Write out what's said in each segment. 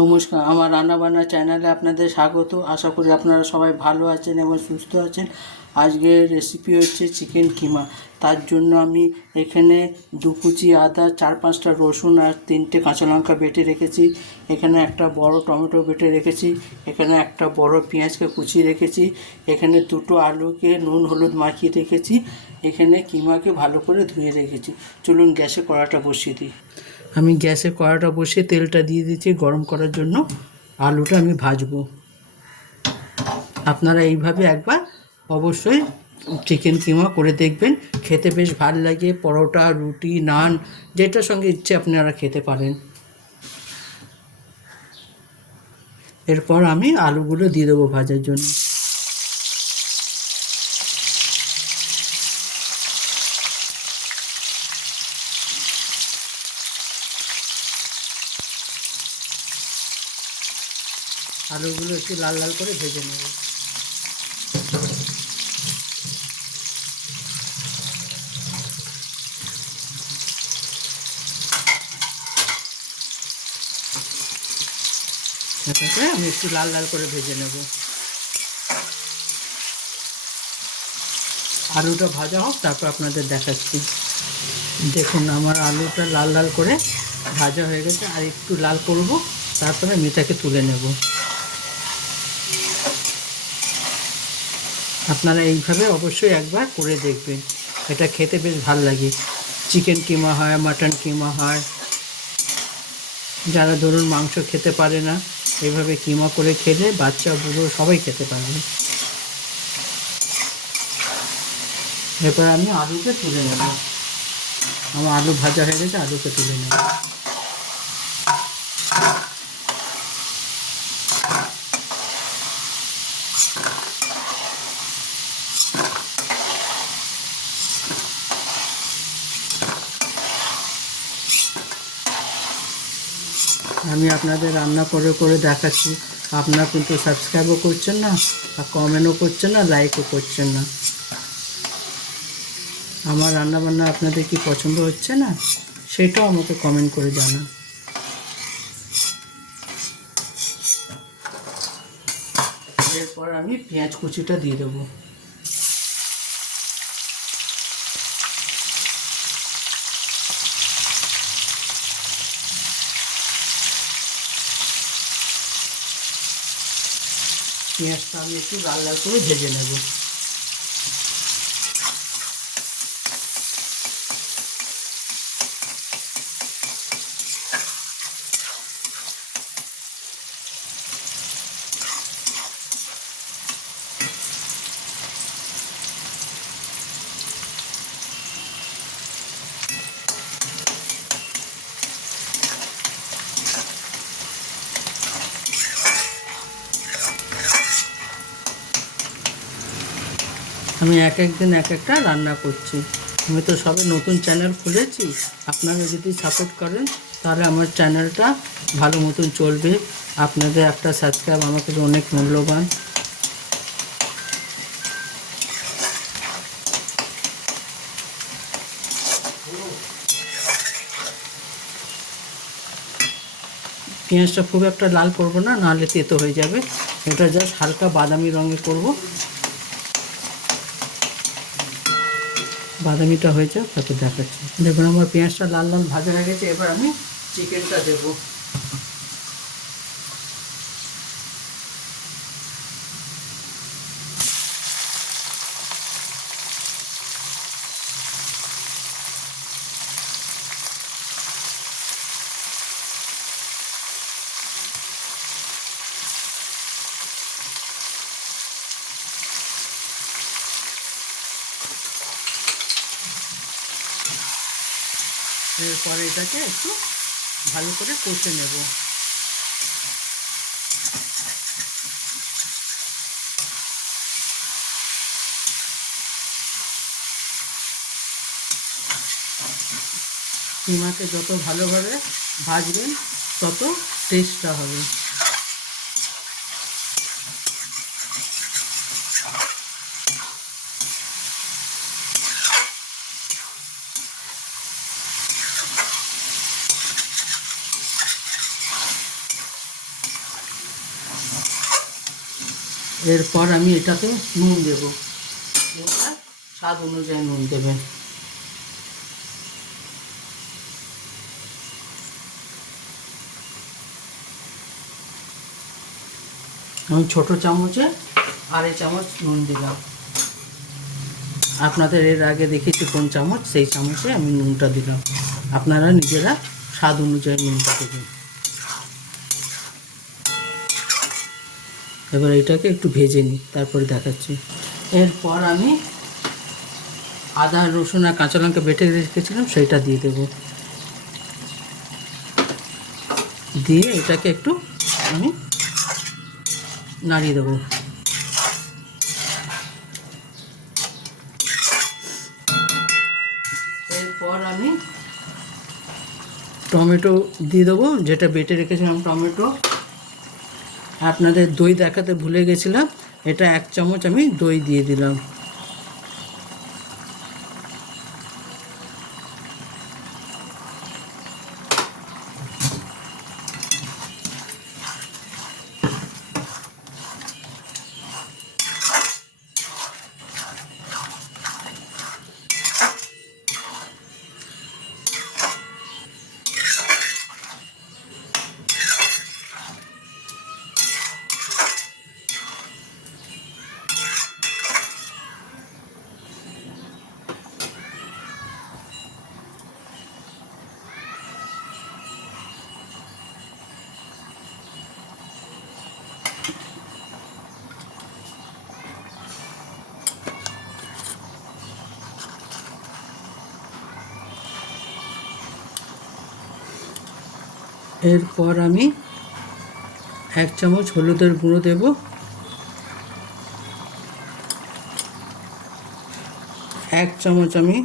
নমস্কার, আমার রান্নাবান্না চ্যানেলে আপনাদের স্বাগত। আশা করি আপনারা সবাই ভালো আছেন এবং সুস্থ আছেন। আজকের রেসিপি হচ্ছে চিকেন কিমা। তার জন্য আমি এখানে 2 কুচি আদা, 4-5টা রসুন আর 3টে কাঁচা লঙ্কা বেটে রেখেছি। এখানে একটা বড় টমেটো বেটে রেখেছি। এখানে একটা বড় পেঁয়াজকে কুচিয়ে রেখেছি। এখানে 2টো আলুকে নুন হলুদ মাখিয়ে রেখেছি। এখানে কিমাকে ভালো করে ধুয়ে রেখেছি। চলুন গ্যাসে কড়াটা বসিয়ে দিই। আমি গ্যাসে কড়াটা বসিয়ে তেলটা দিয়ে দিচ্ছি গরম করার জন্য। আলুটা আমি ভাজবো। আপনারা এইভাবে একবার অবশ্যই চিকেন কিমা করে দেখবেন, খেতে বেশ ভালো লাগে। পরোটা, রুটি, নান যেটার সঙ্গে ইচ্ছে আপনারা খেতে পারেন। এরপর আমি আলুগুলো দিয়ে দেবো ভাজার জন্য। আলুগুলো একটু লাল লাল করে ভেজে নেব। এটাকে আমি একটু লাল লাল করে ভেজে নেব। আলুটা ভাজা হোক, তারপর আপনাদের দেখাচ্ছি। দেখুন আমার আলুটা লাল লাল করে ভাজা হয়ে গেছে, আর একটু লাল করব, তারপরে আমি এটাকে তুলে নেব। আপনারা এইভাবে অবশ্যই একবার করে দেখবেন, এটা খেতে বেশ ভাল লাগে। চিকেন কিমা হয়, মাটন কিমা হয়। যারা ধরুন মাংস খেতে পারে না, এইভাবে কিমা করে খেলে বাচ্চা বুড়ো সবাই খেতে পারবে। এরপর আমি আলুকে তুলে নেব। আমার আলু ভাজা হয়ে গেছে, আলুকে তুলে নেব। আমি আপনাদের রান্না করে করে দেখাচ্ছি। আপনারা কিন্তু সাবস্ক্রাইবও করছেন না, আর কমেন্টও করছেন না, লাইকও করছেন না। আমার রান্নাবান্না আপনাদের কি পছন্দ হচ্ছে না, সেটাও আমাকে কমেন্ট করে জানান। এরপর আমি পেঁয়াজ কুচিটা দিয়ে দেবো। পেঁয়াজটা আমি একটু লাল লাল করে ভেজে নেব। আমি এক এক দিন এক একটা রান্না করছি। আমি তো সবে নতুন চ্যানেল খুলেছি। আপনারা যদি সাপোর্ট করেন তাহলে আমার চ্যানেলটা ভালো মতন চলবে। আপনাদের একটা সাবস্ক্রাইব আমার কাছে অনেক মূল্যবান। পেঁয়াজটা খুব একটা লাল করব না, নাহলে তেতো হয়ে যাবে। এটা জাস্ট হালকা বাদামি রঙে করব। বাদামিটা হয়ে যাক, তারপর দেখাচ্ছি। দেখুন আমার পেঁয়াজটা লাল লাল ভাজা হয়ে গেছে। এবার আমি চিকেনটা দেবো। এরপরে এটাকে একটু ভালো করে কষে নেব। কিমাকে যত ভালোভাবে ভাজবেন তত টেস্টটা হবে। এরপর আমি এটাতে নুন দেবো, এটা স্বাদ অনুযায়ী নুন দেবেন। আমি ছোটো চামচে 2.5 চামচ নুন দিলাম। আপনাদের এর আগে দেখেছি কোন চামচ, সেই চামচে আমি নুনটা দিলাম। আপনারা নিজেরা স্বাদ অনুযায়ী নুনটা দেবেন। এবার এটাকে একটু ভেজে নিই, তারপরে দেখাচ্ছি। এরপর আমি আদা রসুন আর কাঁচা লঙ্কা বেটে রেখেছিলাম, সেইটা দিয়ে দেবো। দিয়ে এটাকে একটু আমি নাড়িয়ে দেবো। এরপর আমি টমেটো দিয়ে দেবো, যেটা বেটে রেখেছিলাম টমেটো। আপনাদের দই দেখাতে ভুলে গেছিলাম, এটা 1 চামচ আমি দই দিয়ে দিলাম। এরপর আমি 1 চামচ হলুদের গুঁড়ো দেব, 1 চামচ আমি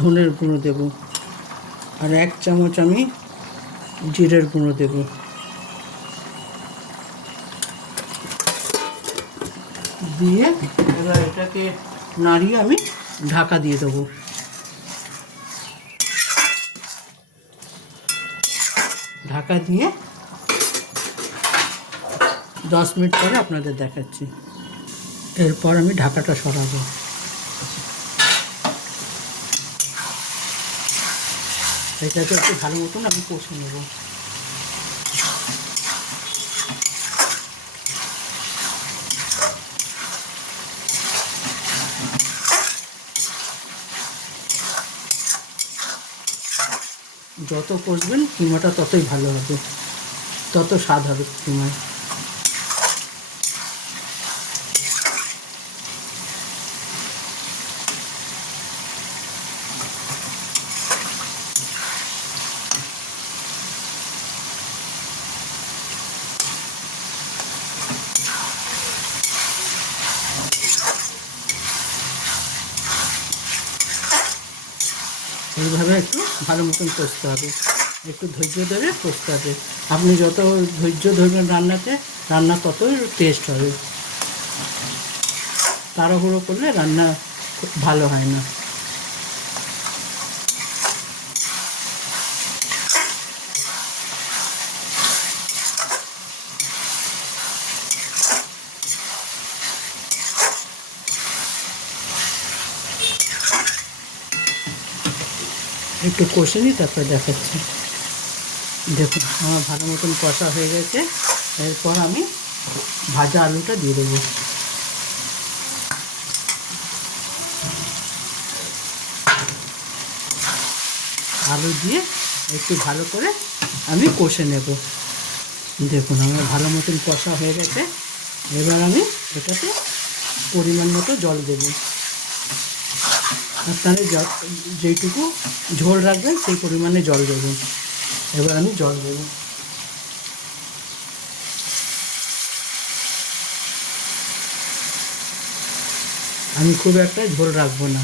ধনের গুঁড়ো দেব, আর 1 চামচ আমি জিরের গুঁড়ো দেব। দিয়ে এবার এটাকে নাড়িয়ে আমি ঢাকা দিয়ে দেবো। ঢাকা দিয়ে 10 মিনিট পরে আপনাদের দেখাচ্ছি। এরপর আমি ঢাকাটা সরাবো। এটাকে একটু ভালো মতন আমি কষে নেব। যত কষবেন কিমাটা ততই ভালো হবে, তত স্বাদ হবে কিমায়। এইভাবে একটু ভালো মতন কষতে হবে, একটু ধৈর্য ধরে কষতে হবে। আপনি যত ধৈর্য ধরবেন রান্নাতে, রান্না ততই টেস্ট হবে। তাড়াহুড়ো করলে রান্না ভালো হয় না। একটু কষে নিই, তারপর দেখাচ্ছি। দেখুন আমার ভালো মতন কষা হয়ে গেছে। এরপর আমি ভাজা আলুটা দিয়ে দেবো। আলু দিয়ে একটু ভালো করে আমি কষে নেব। দেখুন আমার ভালো মতন কষা হয়ে গেছে। এবার আমি এটাতে পরিমাণ মতো জল দেব। আপনারা যেইটুকু ঝোল রাখবেন সেই পরিমাণে জল দেবেন। এবার আমি জল দেব। আমি খুব একটা ঝোল রাখবো না।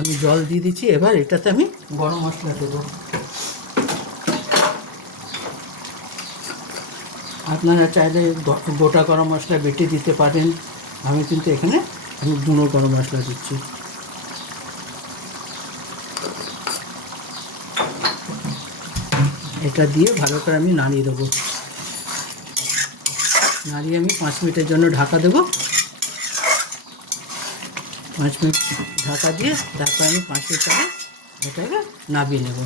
আমি জল দিয়ে দিচ্ছি। এবার এটাতে আমি গরম মশলা দেবো। আপনারা চাইলে গোটা গরম মশলা বেটে দিতে পারেন, আমি কিন্তু এখানে গুঁড়ো গরম মশলা দিচ্ছি। এটা দিয়ে ভালো করে আমি নাড়িয়ে দেবো। নাড়িয়ে আমি 5 মিনিটের জন্য ঢাকা দেবো। 5 মিনিট ঢাকা দিয়ে তারপর আমি 5 মিনিট পরে এটাকে নামিয়ে নেব।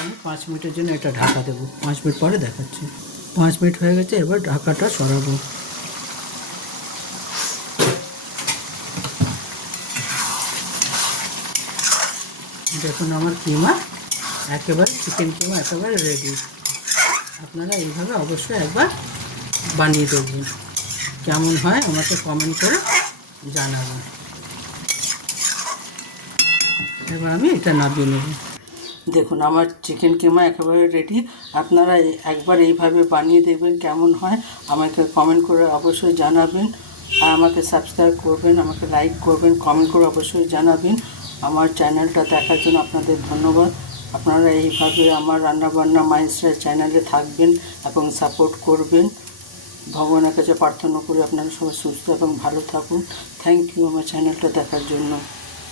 আমি 5 মিনিটের জন্য এটা ঢাকা দেবো। 5 মিনিট পরে দেখাচ্ছি। 5 মিনিট হয়ে গেছে, এবার ঢাকাটা সরাবো। দেখুন আমার কিমা একেবারে, চিকেন কিমা একেবারে রেডি। আপনারা এইভাবে অবশ্যই একবার বানিয়ে দেখবেন, কেমন হয় আমাকে কমেন্ট করে জানাবেন। এবার আমি এটা নামিয়ে নেব। দেখুন আমার চিকেন কিমা একেবারে রেডি। আপনারা একবার এইভাবে বানিয়ে দেখবেন, কেমন হয় আমাকে কমেন্ট করে অবশ্যই জানাবেন। আর আমাকে সাবস্ক্রাইব করবেন, আমাকে লাইক করবেন, কমেন্ট করে অবশ্যই জানাবেন। আমার চ্যানেলটা দেখার জন্য আপনাদের ধন্যবাদ। আপনারা এইভাবে আমার রান্নাবান্না মাইন্ডস্টাইল চ্যানেলে থাকবেন এবং সাপোর্ট করবেন। ভগবানের কাছে প্রার্থনা করি আপনারা সবাই সুস্থ এবং ভালো থাকুন। থ্যাংক ইউ আমার চ্যানেলটা দেখার জন্য।